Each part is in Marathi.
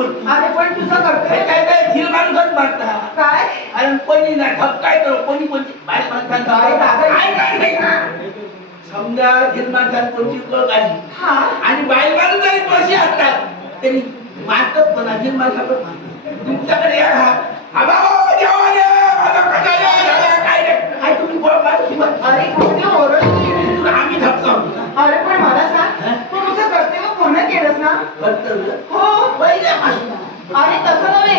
अरे पण तुझं काय काय झील मारता काय? आणि कोणी नाही ठप काय करू कोणी कोणती काय माणसांचा नाही ना. समजा झील माणसात कोणती कळ काढली? हा. आणि बाय माणूस जरी पैसे असतात तरी मारतात पण झील माणसाकडे मारतात. तुमच्याकडे या हा बाबा माझा कसा काय तुम्ही मारू? अरे ओरडली? आम्ही अरे पण मला सांग. तू तुझं कर्तव्य पूर्ण केलंस ना? कर्तव्य? हो. अरे तसं नव्हे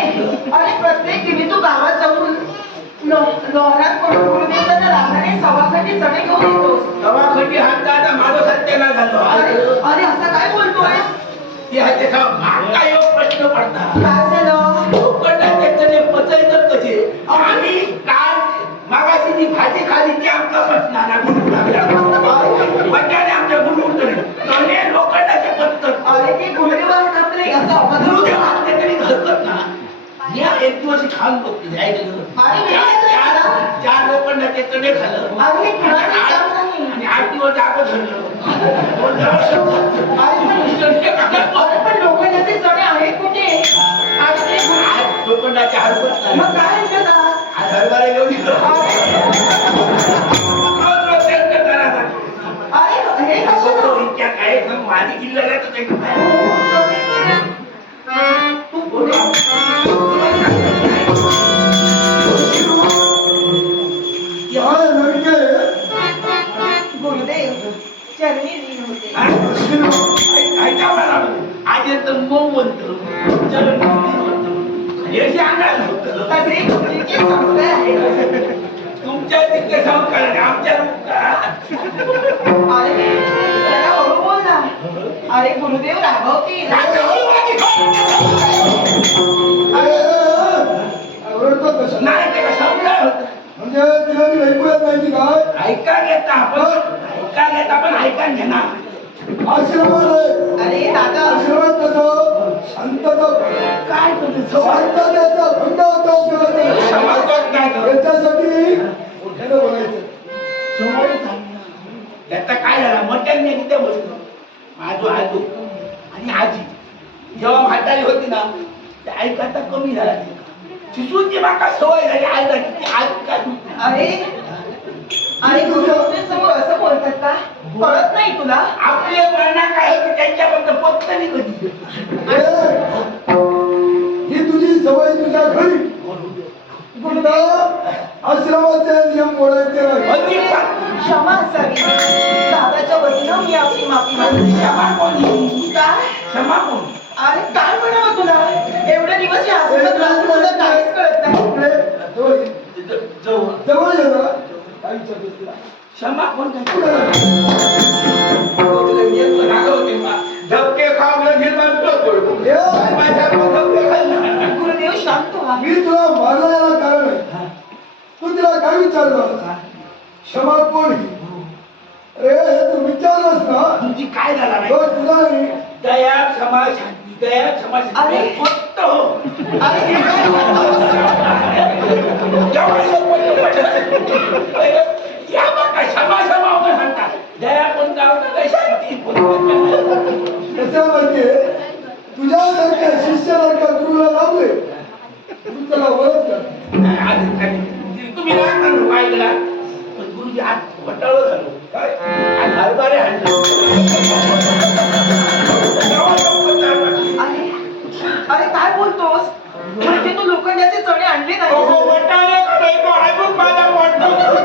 अरे प्रत्येक दिनी तू गावात जाऊन लो- लोहारात पडून गुरुदेवांना लागणारे सवासाठी चणे घेऊन येतोस दवाखानी हात आता माझं सत्याला झालो अरे असं काय बोलतोय ती आहे त्याचा मागचा योग प्रश्न काय झालं? पचायचं कसे? आम्ही काल मागाशी जी भाजी खाली ती आमचा प्रश्न हात घालतात ना या एक दिवस खाऊन बघते ऐकलं चार- ऐकलं चार- ना. चार लोखंडाचे चणे खाल्लं अरे हे कुणाचं काम नाही. आणि आठ दिवस जागो धरलं लोकांचे चणे आहेत कुठे लोखंडाच्या हरकत मग काय हरभरे घेऊन तुमच्या तिकडे संस्कार आहे, आमच्या अरे त्याला हळू बोल ना. अरे गुरुदेव ओरडतो कशा नाही ते होतं म्हणजे तिला मी ऐकू येत नाही की काय ऐका घेता आपण ऐका घेता पण ऐका घेणार आहे अरे दादा. आश्रमात कसं शांतता. काय तुझं शांततेचा होतो काय करू? याच्यासाठी मोठ्यानं बोलायचं. समोर त्याचा काय झाला? मटण मी तिथे बसलो. माझो आजो. आणि आजी. जेव्हा म्हातारी होती ना ते ऐकायचा कमी झाला. शिशूची माका सवय झाली. आज आज काय अरे अरे समोर असं बोलतात का? कळत नाही तुला? आपले वर्णा काय होते त्यांच्याबद्दल फक्त नाही कधी ही तुझी सवय तुझ्या घरी. गुरुदा आश्रमाचे नियम मोडायचे नाही. अजिबात क्षमा असावी. दादाच्या वतीनं मी आपली माफी मागते. क्षमा कोणी? काय क्षमा कोणी? अरे काय म्हणावं तुला? एवढे दिवस या आश्रमात राहून तुला काहीच कळत नाही. जवळ. जवळ ये. काय विचारतोस तुला? क्षमा कोण. धक्के खावलं गुरुदेव शांत मी तुला मारला कारण तू तिला काय विचारलं क्षमा कोण अरे हे तू विचारलंस ना तुमची काय झाला तुला दया क्षमा शांती दया क्षमा अरे. फक्त अरे या बघा क्षमा क्षमा होतं शांती कोण कसं म्हणजे तुझ्यासारख्या शिष्यासारख्या गुरुला लावले. तू त्याला ओळखलं तुम्ही पण गुरुजी आज झालो. काय? आज हरभरे हाणले. अरे अरे काय बोलतोस? म्हणजे तू लोखंडाचे चणे आणले नाही माझा वाटतो.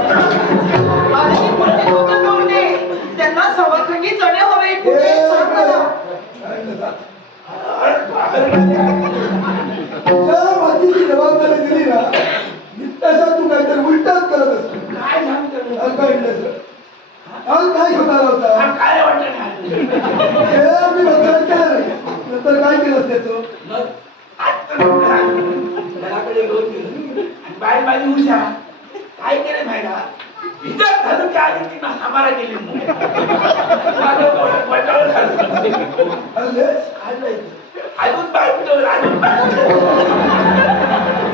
ज्या मातीची जबाबदारी दिली ना तसा तू काहीतरी उलटाच करत असतो. काय सांगतो? आज काय काय शोधायला होता? काय वाटत मी नंतर नंतर काय केलं त्याचं? घराकडे घेऊन माझी हुशा काय केलं माहिती? इथं झालं की आधी हमारा. माझं वटाळं झालं. अजून बाई कुठं?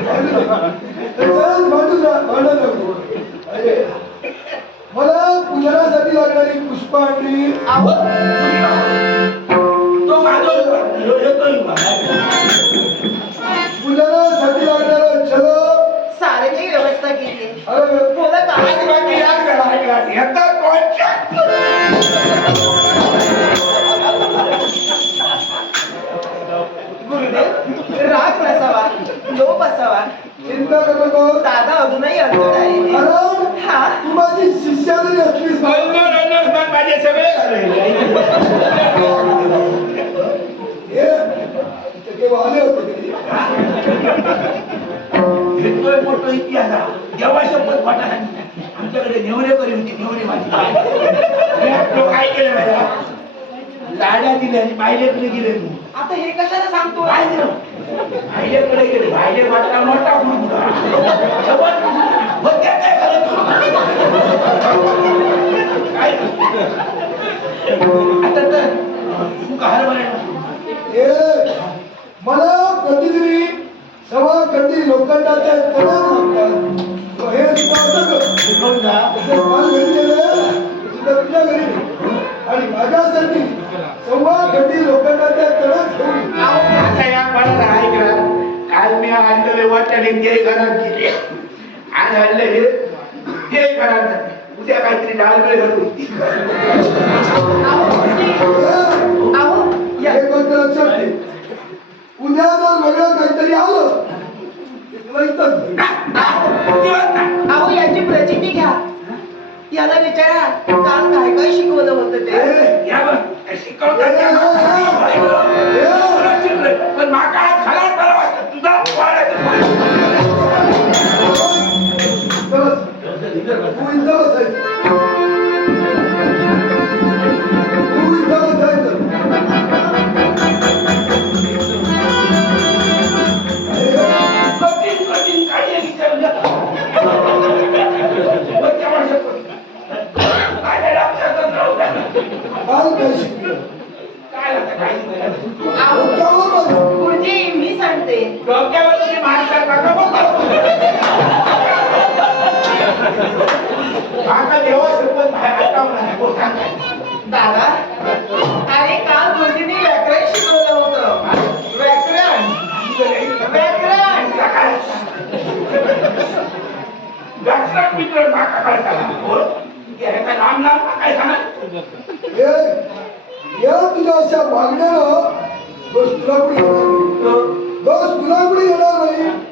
अजून मला पूजनासाठी लागणारी पुष्पांडी आवड? चिंता करू. नको दादा अजूनही अडचण आहे कारण हा. तू माझी शिष्या जरी असलीस. ना, अल्मर अल्मर मग माझे सगळे घालवले हे इथे केव्हा आले होते घरी. घेतोय मोठं इतिहास आहे. जेव्हा शपथ वाटा आमच्याकडे नेवरे करी होती नेवरे माझी. तो काय केलं माहिती आहे? लाड्या दिल्या आणि बायलेकडे गेले तू. आता हे कशाला सांगतो काय दिलं बायलेकडे गेले बायले वाटला मोठा मुलगा. शपथ मग त्या काय झालं तू? काय आता तर तू का हरभरे मला प्रतिदिनी सव्वा कधी लोखंडाचे तणाव लागतात. तो हे तुझ्या घरी. आणि माझ्यासाठी सव्वा कधी लोखंडाचे तणाव घेऊन मला ऐकला काल मी आणलेले वाट्याने ते घरात गेले. आज आणले हे ते घरात. उद्या काहीतरी लक्षात ठेव. उद्या जर वेगळं काहीतरी आलं. अहो याची प्रचिती घ्या. याला विचारा काल काय काय शिकवलं होतं ते? हे, अरे काल गुरुजींनी व्याकरण शिकवलं होतं. व्याकरण. व्याकरण. दर्शक मित्र माका काय सांगा बोल. ह्याचा नाम नाम काय सांगा? हे, या तुझ्या अशा मागण्यानं दोष तुला नाही. दोष तुला येणार नाही?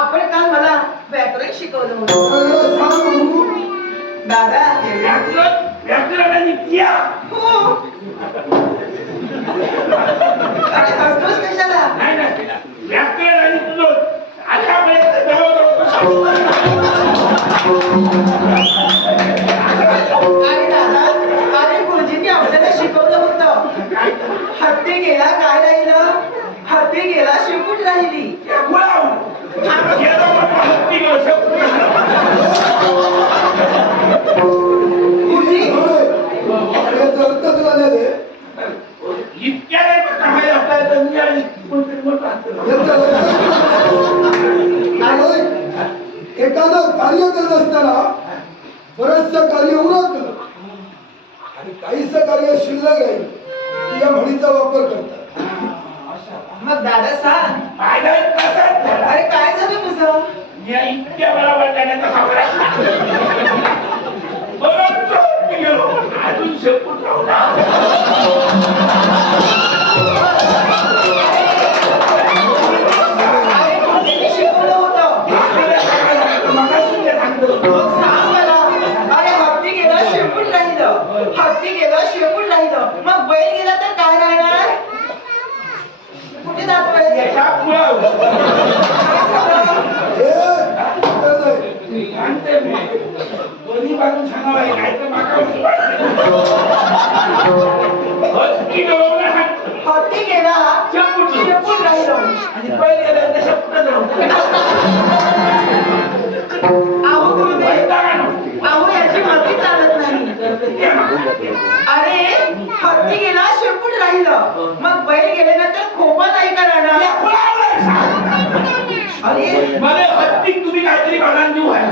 आपण काल मला व्याकरण शिकवलं होतं. दादा व्याकरण व्याकरण आणि क्रिया हो. अरे हसतोस कशाला? नाही नाही व्याकरण आणि तुझं आतापर्यंत जवळजवळ अरे दादा अरे गुरुजींनी आपल्याला शिकवलं होतं. हत्ती गेला काय राहिलं? हत्ती गेला शेपूट राहिली. करत असताना बरचसं कार्य उरकलं आणि काहीच कार्य शिल्लक आहे या म्हणीचा वापर करतात. मग दादा सांग. अरे काय झालं तुझं? इतक्या वेळा वाटण्याचा सापडा बरं चोर मी गेलो अजून शेपूट राहू आणि पहिले गेलं तर शेपूटच राहू अहो गुरुदेव अहो याची मती चालत नाही अरे हत्ती गेला शेपूट राहिलं. मग बैल गेल्यानंतर खोपा नाही का राहणार? अरे मला हत्तीक तुम्ही काहीतरी काढा देऊ आहे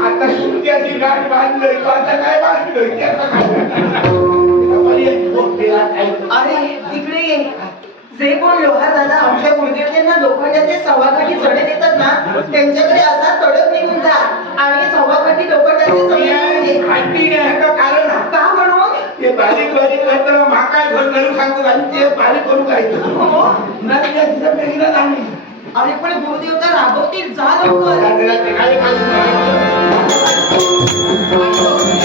आता गाठ बांधलोय काय बांधलोय. अरे इकडे ये जे कोण व्यवहार दादा आमच्या गुरुदेवतेंना लोखंडाचे सव्वाकाठी चढे देतात ना त्यांच्याकडे असा तडक निघून जा आणि सव्वाकाठी लोखंडाचे चढे कारण. का म्हणून ते बारीक बारीक करताना माका घर घालून सांगतो आणि ते बारीक करून खायचं हो. नाही त्याचं पेरणं नाही. अरे पण गुरुदेव तर राबवतील जा लवकर. हो,